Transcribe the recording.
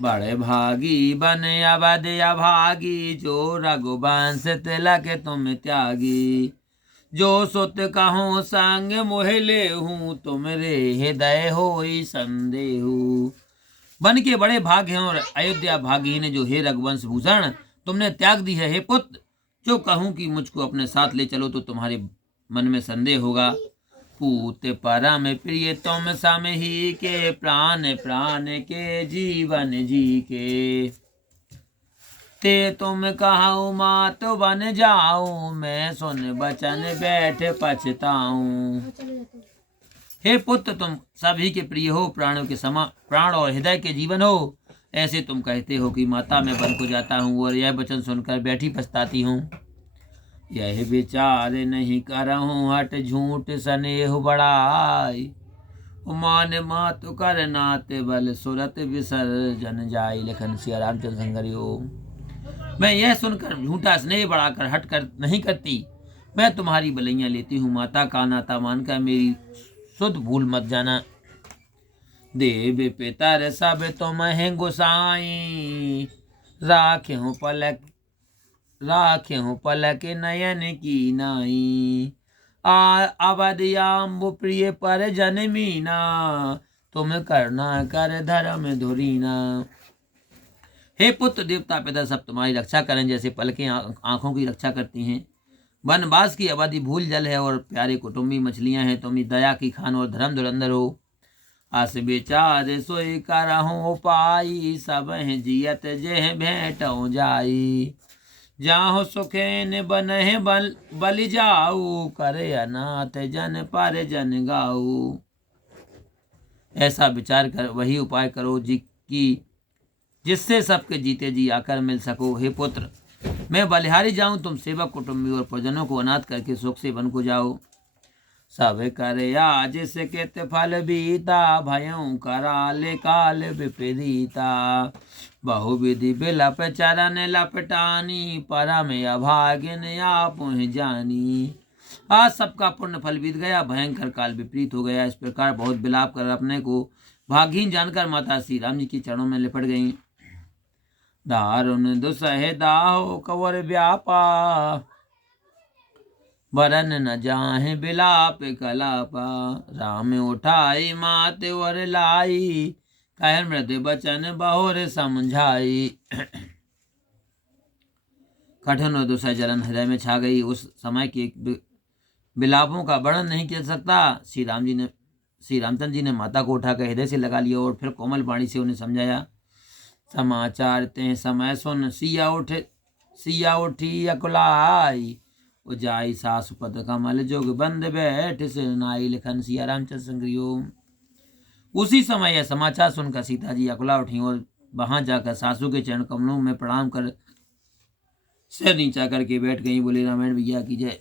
बड़े भागी बन अवध अभागी, जो रघुवंश तिलक तुम त्यागी। जो सुत कहूँ संग मोहिले हूँ, तुमरे हृदय होई संदेहु। बन के बड़े भाग हैं और अयोध्या भागीन जो हे रघुवंश भूषण तुमने त्याग दी है। हे पुत्र, जो कहूँ कि मुझको अपने साथ ले चलो तो तुम्हारे मन में संदेह होगा। पूत परम प्रिय तुम सम ही के, प्राण प्राण के जीवन जी के। ते तुम कहो मात बन जाऊं, मैं सुन बचन बैठ पछताऊं। हे पुत्र, तुम सभी के प्रिय हो, प्राणों के समा, प्राण और हृदय के जीवन हो। ऐसे तुम कहते हो कि माता मैं वन को जाता हूँ और यह वचन सुनकर बैठी पछताती हूँ। यह विचार नहीं करहूँ हट झूठ स्नेह बड़ाई, मान मात कर नाते बल सुरत विसर्जन जाई। लखन सिया रामचंद्र संगरियो। मैं यह सुनकर झूठा स्नेह बढ़ाकर हट कर नहीं करती। मैं तुम्हारी बलैयाँ लेती हूँ। माता का नाता मानकर मेरी शुद्ध भूल मत जाना। देव पितर सब तुम हैं गोसाई, राख्यों पलक नयन की नाई। अवधयाम्बु प्रिय पर जनमीना, तुम करना कर धर्म धुरीना। हे पुत्र, देवता पिता सब तुम्हारी रक्षा करें, जैसे पलकें आंखों की रक्षा करती हैं। वनवास की आबादी भूल जल है और प्यारे कुटुंबी मछलियां हैं। तुम दया की खान और धर्म धुरंधर हो। अस विचार सोई करहूँ पाई, सब हैं जियत जेह भेंटो जाई। जाहो सुखेन बनहे बलि जाऊ, करे अनाथ जन पर जन गाऊ। ऐसा विचार कर वही उपाय करो जिससे सबके जीते जी आकर मिल सको। हे पुत्र, मैं बलिहारी जाऊं, तुम सेवक कुटुंबी और परिजनों को अनाथ करके सुख से वन को जाओ। सब करे आज सिकित फल बीता, भयों कराले काल विपरीता। बहुविधि बिलप चरण लपटानी, परम अभागिन आप जानी। आज सबका पुण्य फल बीत गया, भयंकर काल विपरीत हो गया। इस प्रकार बहुत बिलाप कर अपने को भागहीन जानकर माता श्री राम जी के चरणों में लिपट गईं। दारुण दुसह दाहो कवर व्यापा, वरन न जाहे बिलाप कलापा। राम उठाई मात और लाई, कह मृद बचन बहुर समझाई। कठिन और दुसह जलन हृदय में छा गई। उस समय के बिलापों का वर्णन नहीं किया सकता। श्री रामचंद्र जी ने माता को उठाकर हृदय से लगा लिया और फिर कोमल वाणी से उन्हें समझाया। समाचार ते समय सुन, सिया उठी अकुलाई। उजाई सासु पद कमल जोग बंद बैठ सिरनाई। लिखन सिया रामचंद्र संग्रियो। उसी समय यह समाचार सुनकर सीता जी अकुला उठी और वहां जाकर सासू के चरण कमलों में प्रणाम कर सिर नीचा करके बैठ गई। बोले रामायण भैया की जय।